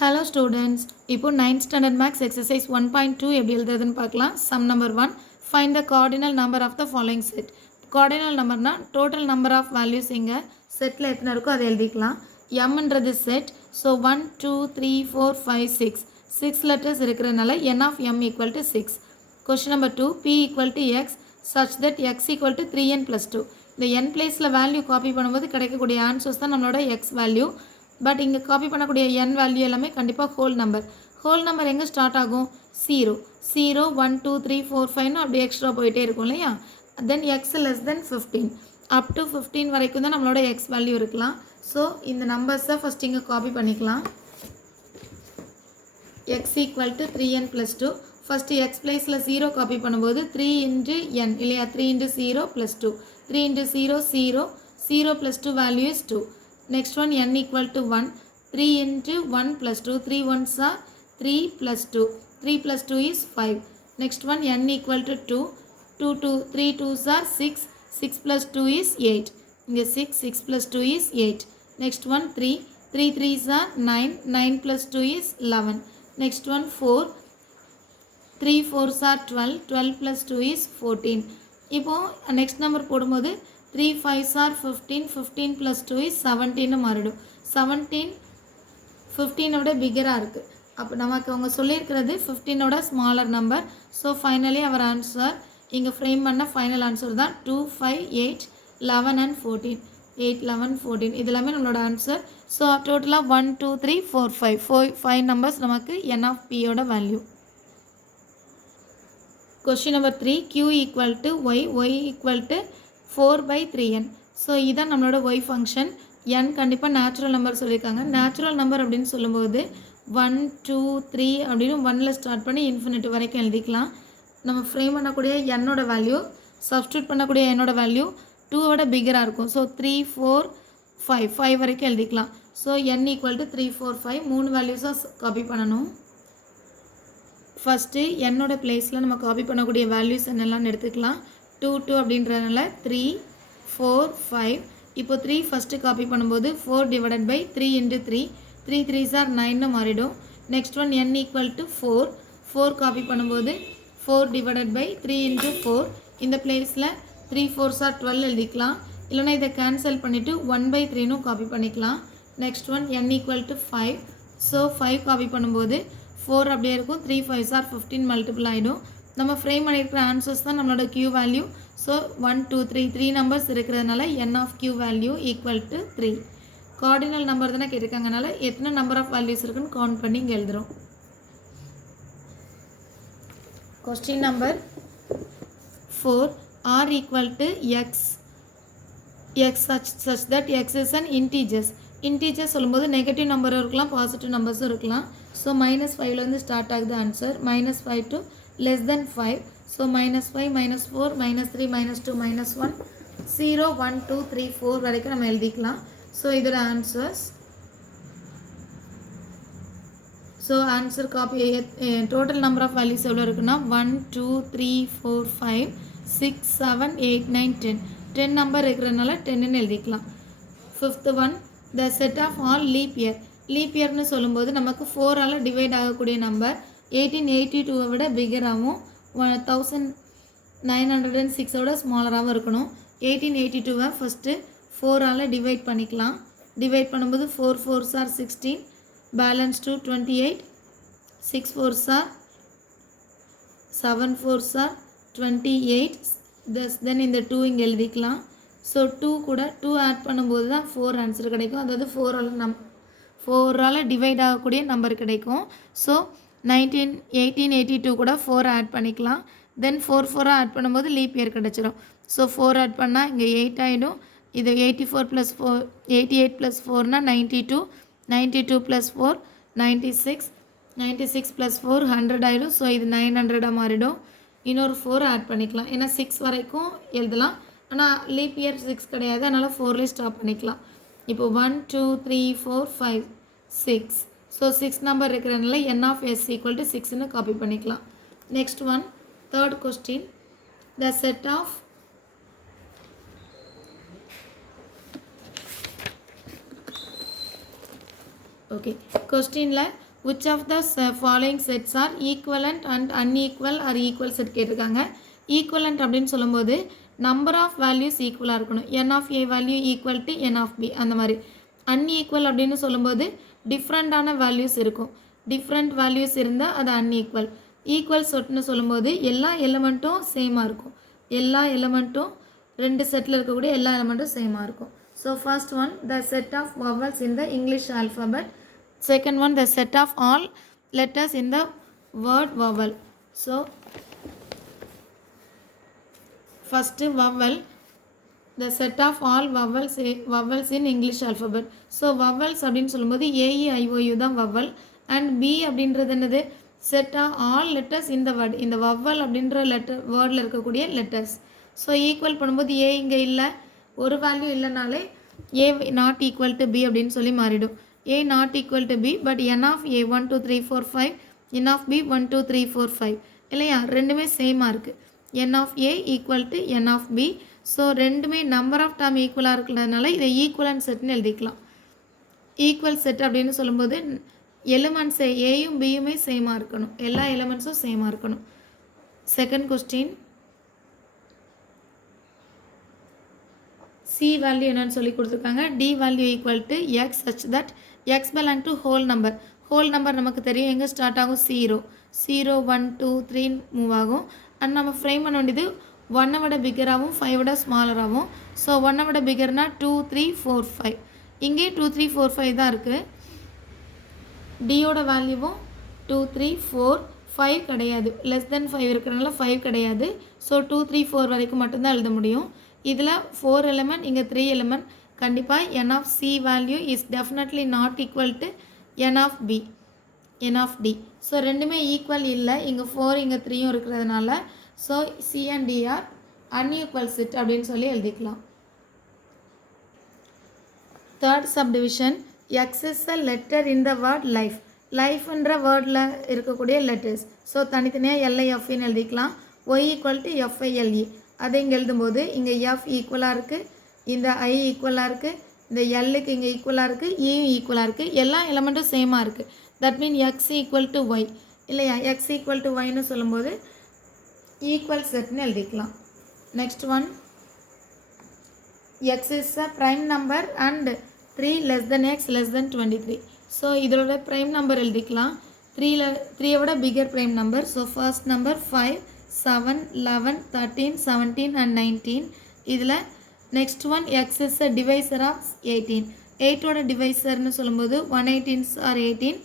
Hello students, இப்போ 9th standard max exercise 1.2 எப்படி எழுதுறதுன்னு பார்க்கலாம். Sum number 1, find the cardinal number of the following set. Cardinal numberனா total number of values இங்க setல எத்தனை இருக்கோ அதை எழுதிக்கலாம். mன்றது set, so 1, 2, 3, 4, 5, 6. 6 letters இருக்கிறதுனால n of m equal to 6. Question number 2, p equal to x such that x equal to 3n plus 2. இந்த n placeல value copy பண்ணும்போது கிடைக்கக்கூடிய answers தான் நம்மளோட x value. பட் இங்கே காப்பி பண்ணக்கூடிய n வேல்யூ எல்லாமே கண்டிப்பாக ஹோல் நம்பர் எங்கே ஸ்டார்ட் ஆகும் 0 0 1 2 3 4 5 அப்படி எக்ஸ்ட்ரா போயிட்டே இருக்கும் இல்லையா then x less then 15 up to 15 வரைக்கும் தான் நம்மளோட எக்ஸ் வேல்யூ இருக்கலாம் ஸோ இந்த நம்பர்ஸை ஃபஸ்ட் இங்கே காப்பி பண்ணிக்கலாம் X equal to 3n + 2 first X பிளேஸில் 0 காப்பி பண்ணும்போது 3 × n இல்லையா 3 × 0 + 2 3 × 0 0 0 + 2 value is 2 next one n equal to 1 3 into 1 plus 2 3 ones are 3 plus 2 3 plus 2 is 5 next one n equal to 2 2 2 3 2s are 6 6 plus 2 is 8 இங்க 6 6 plus 2 is 8 next one 3 3 3s are 9 9 plus 2 is 11 next one 4 3 4s are 12 12 plus 2 is 14 இப்போ next number போடும்போது 3 5s are 15 15 plus 2 is 17 மாறிடும் 17 15 விட பிகராக இருக்குது அப்போ நமக்கு அவங்க சொல்லியிருக்கிறது 15ஓட ஸ்மாலர் நம்பர் ஸோ ஃபைனலி அவர் ஆன்சர் இங்கே ஃப்ரேம் பண்ண ஃபைனல் ஆன்சர் தான் 2 5 8 11 and 14 8 11 14 இது எல்லாமே நம்மளோட ஆன்சர் ஸோ டோட்டலாக 1 2 3 4 5 நம்பர்ஸ் நமக்கு n of p-ஓட value question number 3 q equal to y equal to 4/3n so இதுதான் நம்மளோட y ஃபங்க்ஷன் n கண்டிப்பாக நேச்சுரல் நம்பர் சொல்லியிருக்காங்க நேச்சுரல் நம்பர் அப்படின்னு சொல்லும்போது 1 2 3 அப்படின்னு 1ல் ஸ்டார்ட் பண்ணி இன்ஃபினிட்டி வரைக்கும் எழுதிக்கலாம் நம்ம ஃப்ரேம் பண்ணக்கூடிய என்னோட வேல்யூ சப்ஸ்டியூட் பண்ணக்கூடிய என்னோட வேல்யூ 2ஓட பிகராக இருக்கும் ஸோ 3 4 5 வரைக்கும் எழுதிக்கலாம் ஸோ n ஈக்குவல் டு 3 4 5 3 வேல்யூஸாக காப்பி பண்ணணும் ஃபஸ்ட்டு என்னோட பிளேஸில் நம்ம காப்பி பண்ணக்கூடிய வேல்யூஸ் என்னெல்லாம் எடுத்துக்கலாம் 2 2 அப்படின்றதுனால 3 4 5 இப்போ 3 ஃபஸ்ட்டு காப்பி பண்ணும்போது 4 divided by 3 into 3 3 3s are 9 மாறிடும் next one n equal to 4 4 copy பண்ணும்போது 4 divided by 3 into 4 இந்த பிளேஸில் 3 4s are 12 எழுதிக்கலாம் இல்லைனா இதை கேன்சல் பண்ணிவிட்டு 1/3னும் காப்பி பண்ணிக்கலாம் next one n equal to 5 so 5 copy பண்ணும்போது 4 அப்படியே இருக்கும் 3 5s are 15 மல்டிபிள் ஆகிடும் நம்ம ஃப்ரேம் பண்ணியிருக்கிற ஆன்சர்ஸ் தான் நம்மளோட q வேல்யூ ஸோ 1 2 3 3 நம்பர்ஸ் இருக்கிறதுனால n of q value equal to 3 cardinal number தானே கேட்டிருக்காங்கனால எத்தனை நம்பர் ஆஃப் வேல்யூஸ் இருக்குன்னு கவுண்ட் பண்ணி இங்கே எழுதுகிறோம் question number 4 r equal to x such that x is an integers சொல்லும்போது நெகட்டிவ் நம்பரும் இருக்கலாம் பாசிட்டிவ் நம்பர்ஸும் இருக்கலாம் ஸோ -5லேருந்து ஸ்டார்ட் ஆகுது answer -5 to less than 5 so -5 -4 -3 -2 -1 0 1 2 3 4 வரைக்கும் நம்ம எழுதிக்கலாம் ஸோ இதோட answers so answer copy total number of values எவ்வளோ இருக்குன்னா 1 2 3 4 5 6 7 8 9 10 10 நம்பர் இருக்கிறதுனால 10ன்னு எழுதிக்கலாம் fifth one the set of all leap இயர்னு சொல்லும்போது நமக்கு 4ஆல் டிவைட் ஆகக்கூடிய நம்பர் 1882 விட பிகராகவும் 1906ஓட ஸ்மாலராகவும் இருக்கணும் 1882 ஃபஸ்ட்டு 4ஆல் டிவைட் பண்ணிக்கலாம் டிவைட் பண்ணும்போது 4 4s are 16 balance 2 28 6 4s are 7 4s are 28 தென் இந்த 2 இங்கே எழுதிக்கலாம் ஸோ 2 கூட 2 ஆட் பண்ணும்போது தான் 4 ஆன்சர் கிடைக்கும் அதாவது 4ஆல் டிவைட் ஆகக்கூடிய நம்பர் கிடைக்கும் ஸோ 1882 கூட 4 ஆட் பண்ணிக்கலாம் தென் 4 4 ஆட் பண்ணும்போது லீப் இயர் கிடச்சிரும் ஸோ 4 ஆட் பண்ணால் இங்கே 8 ஆகிடும் இது 84 + 4 88 + 4னா 92 92 + 4 96 96 + 4 100 ஆகிடும் ஸோ இது 900 மாறிடும் இன்னொரு 4 ஆட் பண்ணிக்கலாம் ஏன்னா 6 வரைக்கும் எழுதலாம் ஆனால் லீப் இயர் 6 கிடையாது அதனால் 4லேயே ஸ்டாப் பண்ணிக்கலாம் இப்போ 1 2 3 4 5 6 ஸோ 6 நம்பர் இருக்கிறதுனால n of s equal to 6ன்னு காப்பி பண்ணிக்கலாம் next one third question the set of okay கொஸ்டினில் which of the following sets are equivalent and unequal or equal set கேட்டிருக்காங்க. ஈக்குவலண்ட் அப்படின்னு சொல்லும்போது நம்பர் ஆஃப் வேல்யூஸ் ஈக்குவலாக இருக்கணும். n of a value equal to n of b அந்த மாதிரி. Unequal அப்படின்னு சொல்லும்போது டிஃப்ரெண்ட்டான வேல்யூஸ் இருக்கும். டிஃப்ரெண்ட் வேல்யூஸ் இருந்தால் அது அன்ஈக்குவல். ஈக்குவல் செட்னு சொல்லும்போது எல்லா எலமெண்ட்டும் சேமாக இருக்கும். எல்லா எலமெண்ட்டும் ரெண்டு செட்டில் இருக்கக்கூடிய எல்லா எலமெண்ட்டும் சேமாக இருக்கும். So first one the set of vowels in the English alphabet. Second one the set of all letters in the word vowel. So first vowel, the set of all vowels in English alphabet. So vowels அப்படின்னு சொல்லும்போது AEIOU தான் vowel and B அப்படின்றது என்னது set of all letters in the word. இந்த vowel அப்படின்ற letter வேர்டில் இருக்கக்கூடிய letters. So equal பண்ணும்போது A இங்கே இல்லை, ஒரு வேல்யூ இல்லைனாலே A not equal to B அப்படின்னு சொல்லி மாறிடும். A not equal to B but n of A 1 2 3 4 5 n of B 1 2 3 4 5 இல்லையா, ரெண்டுமே சேமாக இருக்குது. n of A equal to n of B. So ரெண்டுமே நம்பர் ஆஃப் டேர்ம் ஈக்குவலாக இருக்கிறதுனால இதை ஈக்குவலன்ட் செட்னு எழுதிக்கலாம். ஈக்குவல் செட் அப்படின்னு சொல்லும்போது எலிமெண்ட்ஸு ஏயும் பியுமே சேமாக இருக்கணும், எல்லா எலிமெண்ட்ஸும் சேமாக இருக்கணும். செகண்ட் கொஸ்டின், C வேல்யூ என்னன்னு சொல்லி கொடுத்துருக்காங்க. D value equal to X such that x belong to whole number. Whole number நமக்கு தெரியும், எங்கே ஸ்டார்ட் ஆகும் 0 0 1 2 3 மூவ் ஆகும். அண்ட் நம்ம ஃப்ரேம் பண்ண வேண்டியது 1 விட பிக்கராகவும் 5 விட ஸ்மாலராகவும். ஸோ 1 விட பிக்கர்னா 2 3 4 5, இங்கே 2 3 4 5 தான் இருக்குது. டியோட வேல்யூவும் 2 3 4 5 கிடையாது, லெஸ் தென் 5 இருக்கிறனால 5 கிடையாது. ஸோ 2 3 4 வரைக்கும் மட்டும்தான் எழுத முடியும். இதில் 4 எலிமெண்ட், இங்கே 3 எலிமெண்ட். கண்டிப்பாக n of C value is definitely not equal to n of B, n of D. So ரெண்டுமே ஈக்குவல் இல்லை, இங்கே 4 இங்கே 3யும் இருக்கிறதுனால. So C and D are unequal set அப்படின்னு சொல்லி எழுதிக்கலாம். Third subdivision, X is a letter in the word life. லைஃப்ன்ற வேர்டில் இருக்கக்கூடிய லெட்டர்ஸ். ஸோ தனித்தனியாக LIFன்னு எழுதிக்கலாம். Y ஈக்குவல் டு FILE அதை இங்கே எழுதும்போது இங்கே F ஈக்குவலாக இருக்குது, இந்த I ஈக்குவலாக இருக்குது, இந்த Lக்கு இங்கே ஈக்குவலாக இருக்குது, Eயும் ஈக்குவலாக இருக்குது, எல்லா எலமெண்ட்டும் சேமாக இருக்குது. That mean X equal to Y இல்லையா, X ஈக்குவல் டு Yன்னு சொல்லும்போது ஈக்குவல் செட்னு எழுதிக்கலாம். Next one, X is a prime number and 3 less than X less than 23. So இதோட ப்ரைம் நம்பர் எழுதிக்கலாம். 3 விட bigger prime number. So first number 5 7 11 13 17 and 19. இதில் next one X is a divisor of 18. 8ஓட டிவைசர்னு சொல்லும்போது 1 18s are 18,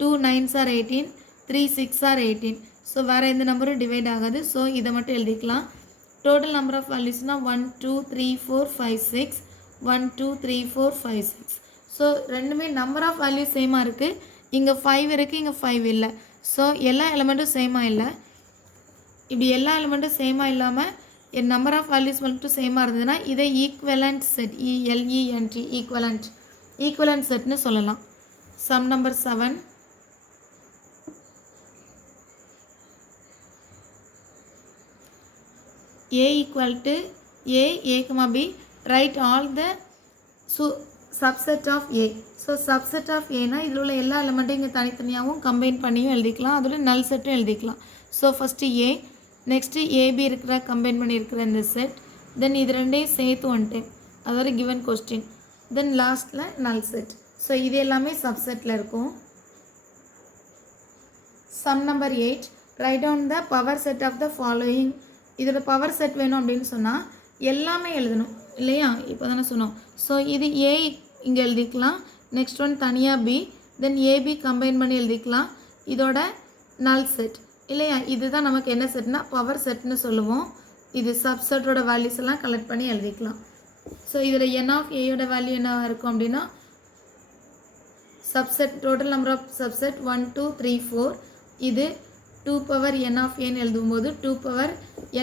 2 9s are 18, 3 6 are 18. So வேறு எந்த நம்பரும் டிவைட் ஆகாது. ஸோ இதை மட்டும் எழுதிக்கலாம். டோட்டல் நம்பர் ஆஃப் வேல்யூஸ்னால் 1 2 3 4 5 6, 1 2 3 4 5 6. ஸோ ரெண்டுமே நம்பர் ஆஃப் வேல்யூ சேமாக இருக்குது. இங்கே 5 இருக்குது, இங்கே 5 இல்லை. ஸோ எல்லா எலிமெண்ட்டும் சேமாக இல்லை. இப்படி எல்லா எலிமெண்ட்டும் சேமாக இல்லாமல் என் நம்பர் ஆஃப் வேல்யூஸ் மட்டும் சேமாக இருந்ததுன்னா இதை ஈக்குவலண்ட் செட், ELENT ஈக்குவலண்ட் செட்னு சொல்லலாம். Sum number 7, A equal to A, B, write all the subset of A. So subset of ஏனா இதில் உள்ள எல்லா எலிமெண்ட்டும் இங்கே தனித்தனியாகவும் கம்பைன் பண்ணியும் எழுதிக்கலாம், அதோட நல் செட்டும் எழுதிக்கலாம். So first A, next AB இருக்கிற கம்பைன் பண்ணியிருக்கிற இந்த செட், தென் இது ரெண்டையும் சேர்த்து ஒன் டைம், அதோட கிவன் கொஸ்டின், தென் லாஸ்ட்டில் நல் செட். ஸோ இது எல்லாமே சப்செட்டில் இருக்கும். Sum number 8, write down the power set of the following. இதோட பவர் செட் வேணும் அப்படின்னு சொன்னால் எல்லாமே எழுதணும் இல்லையா, இப்போ தானே சொன்னோம். ஸோ இது A இங்கே எழுதிக்கலாம், நெக்ஸ்ட் ஒன் தனியாக B, தென் ஏபி கம்பைன் பண்ணி எழுதிக்கலாம். இதோட நல் செட் இல்லையா, இதுதான் நமக்கு என்ன செட்னா பவர் செட்னு சொல்லுவோம். இது சப்செட்டோட வேல்யூஸ் எல்லாம் கலெக்ட் பண்ணி எழுதிக்கலாம். ஸோ இதில் n of Aயோட வேல்யூ என்ன இருக்கும் அப்படின்னா subset, total number of subset 1 2 3 4. இது 2 பவர் n of Aன்னு எழுதும்போது 2 பவர்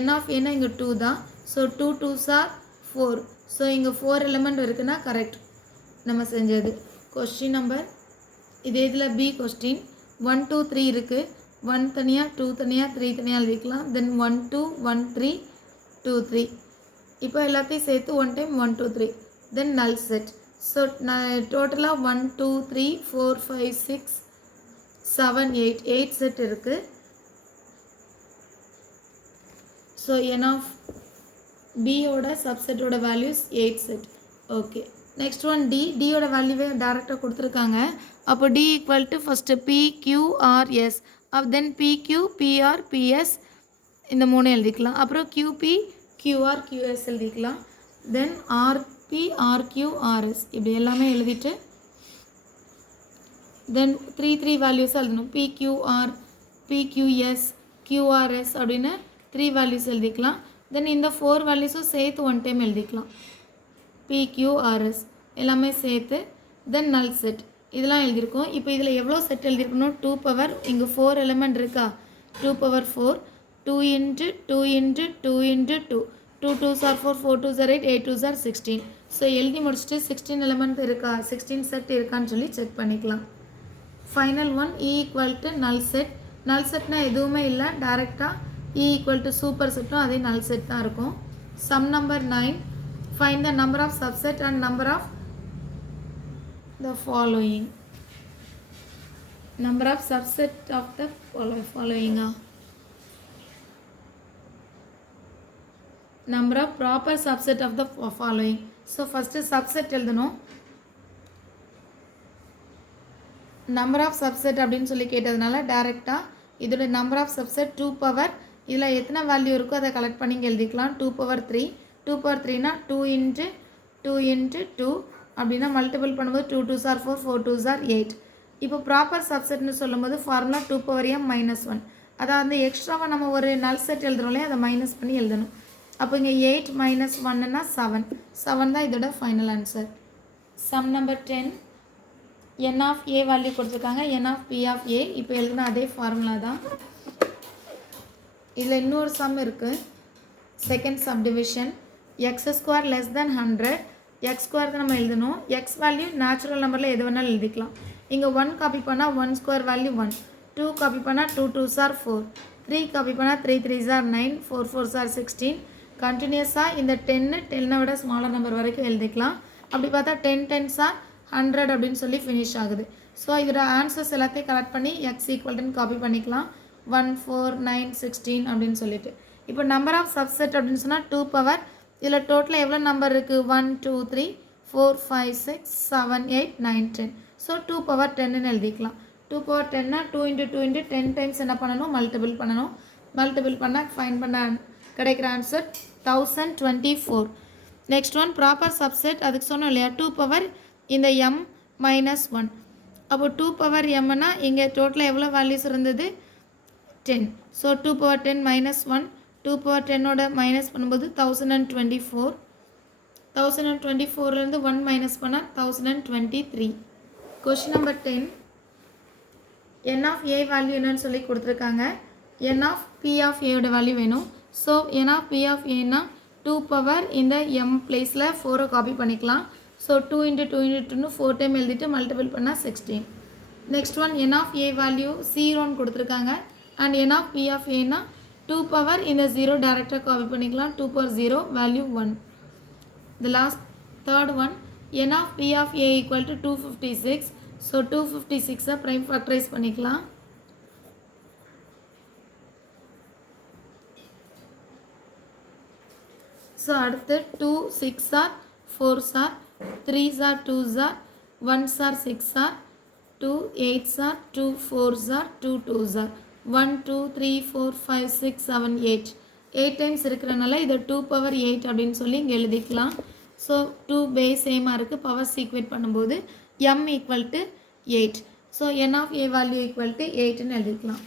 n of Aனா இங்கே 2 தான். So 2 2s are 4. ஸோ இங்கே 4 எலிமெண்ட் இருக்குன்னா கரெக்ட் நம்ம செஞ்சது. கொஸ்டின் நம்பர் இது இதில் B கொஸ்டின் 1 2 3 இருக்குது, 1 தனியாக 2 தனியாக 3 தனியாக எழுதிக்கலாம். தென் 1 2 1 3 2 3. இப்போ எல்லாத்தையும் சேர்த்து ஒன் டைம் 1 2 3, தென் நல் செட். ஸோ டோட்டலாக 1 2 3 4 5 6 7 8 8 செட் இருக்கு. ஸோ n of b ஓட சப்செட்டோட வேல்யூஸ் 8 செட். Okay, next one d. d ஓட வேல்யூவே டைரெக்டாக கொடுத்துருக்காங்க. அப்போ d equal to first p q r s, தென் p q p r p s இந்த மூணு எழுதிக்கலாம். அப்புறம் q p q r q s எழுதிக்கலாம். தென் r p r q r s இப்படி எல்லாமே எழுதிட்டு தென் 3 வேல்யூஸ் எழுதணும். p q r p q s q r s அப்படின்னு 3 வேல்யூஸ் எழுதிக்கலாம். தென் இந்த 4 வேல்யூஸும் சேர்த்து ஒன் டைம் எழுதிக்கலாம். p q r s எல்லாமே சேர்த்து தென் நல் செட் இதெல்லாம் எழுதியிருக்கோம். இப்போ இதில் எவ்வளோ செட் எழுதியிருக்கணும்? 2 பவர் இங்கே 4 எலிமெண்ட் இருக்கா? 2 power 4 2 into 2 into 2 into 2 2 2s are 4 4 2s are 8 8 2s are 16. So எழுதி முடிச்சுட்டு 16 எலிமெண்ட் இருக்கா 16 செட் இருக்கான்னு சொல்லி செக் பண்ணிக்கலாம். Final one E equal to null set. Null செட்னா எதுவுமே இல்லை, டைரெக்டாக E ஈக்குவல் டு சூப்பர் செட்டும் அதே நல் செட் தான் இருக்கும். Sum number 9. Find the number of subset and number of the following. Number of subset of the following. Number of proper subset of the following. So first subset எழுதணும். number of subset அப்படின்னு சொல்லி கேட்டதுனால டைரெக்டாக இதோட number of subset 2 power இதில் எத்தனை value இருக்கோ அதை கலெக்ட் பண்ணி எழுதிக்கலாம். 2 பவர் 3 2 பவர் 3னா 2 into 2 into 2 அப்படின்னா மல்டிபிள் பண்ணும்போது 2 2s are 4 4 2s are 8. இப்போ ப்ராப்பர் சப்செட்னு சொல்லும்போது ஃபார்முலா 2 பவர் m மைனஸ் 1. அதாவது எக்ஸ்ட்ராவாக நம்ம ஒரு நல் செட் எழுதுறோம் இல்லையா, அதை மைனஸ் பண்ணி எழுதணும். அப்போ இங்கே 8 மைனஸ் 1ன்னா 7 7 தான் இதோட final answer. Sum number 10. n of a value கொடுத்துருக்காங்க, n of p of a. இப்போ எழுதுனா அதே ஃபார்முலா தான். இதில் இன்னொரு சம் இருக்குது. Second subdivision X square less than 100. X square தான் நம்ம எழுதணும். எக்ஸ் வேல்யூ நேச்சுரல் நம்பரில் எது வேணாலும் எழுதிக்கலாம். இங்கே 1 காப்பி பண்ணால் 1 ஸ்கொயர் வேல்யூ 1, 2 காப்பி பண்ணால் 2 2s are 4, 3 காப்பி பண்ணால் 3 3s are 9, 4 4s are 16. கண்டினியூஸாக இந்த 10 விட ஸ்மாலர் நம்பர் வரைக்கும் எழுதிக்கலாம். அப்படி பார்த்தா 10 10s are 100 அப்படின்னு சொல்லி ஃபினிஷ் ஆகுது. ஸோ இதோட ஆன்சர்ஸ் எல்லாத்தையும் கலெக்ட் பண்ணி எக்ஸ் ஈக்குவல்டுன்னு காப்பி பண்ணிக்கலாம். 1 4 9 16 அப்படின்னு சொல்லிட்டு. இப்போ நம்பர் ஆஃப் சப்செட் அப்படின்னு சொன்னால் 2 பவர் இதில் டோட்டலாக எவ்வளோ நம்பர் இருக்குது? 1 2 3 4 5 6 7 8 9 10. ஸோ 2 பவர் 10ன்னு எழுதிக்கலாம். 2 பவர் 10னா 2 into 2 into 10 டைம்ஸ் என்ன பண்ணணும்? மல்டிபிள் பண்ணணும். மல்டிபிள் பண்ணால் ஃபைன் பண்ண கிடைக்கிற answer 1024. Next one proper subset. அதுக்கு சொன்னோம் இல்லையா, 2 பவர் இந்த m மைனஸ் 1. அப்போ 2 பவர் mனா இங்கே டோட்டலாக எவ்வளோ வேல்யூஸ் இருந்தது? 10. ஸோ 2 பவர் 10 மைனஸ் 1 2 பவர் 10ஓட மைனஸ் பண்ணும்போது 1024. 1024லேருந்து 1 மைனஸ் பண்ணால் 1023. Question number 10. n of a value என்னன்னு சொல்லி கொடுத்துருக்காங்க. n of p of a value வேணும். So n of p of a னா 2 பவர் இந்த m பிளேஸில் 4 காப்பி பண்ணிக்கலாம். ஸோ 2 into 2 into 2 4 டைம் எழுதிட்டு மல்டிபிள் பண்ணால் 16. Next one n of a value 0ன்னு கொடுத்துருக்காங்க. And n of p of a னா 2 பவர் இந்த 0 டைரெக்டாக காப்பி பண்ணிக்கலாம். 2 power 0 value 1. The last third one, n of p of a equal to 256. So 256 prime factorize பண்ணிக்கலாம். So அடுத்து 2 6 are 4s are 3s are 2s are 1s are 6 are 2 8s are 2 4s are 2 2s are 1 2 3 4 5 6 7 8 8 times இருக்கிறனால இதை 2 power 8 அப்படின்னு சொல்லி இங்கே எழுதிக்கலாம். So 2 base சேமாக இருக்குது. பவர் சீக்வேட் பண்ணும்போது m equal to 8. So n of a value equal to 8ன்னு எழுதிக்கலாம்.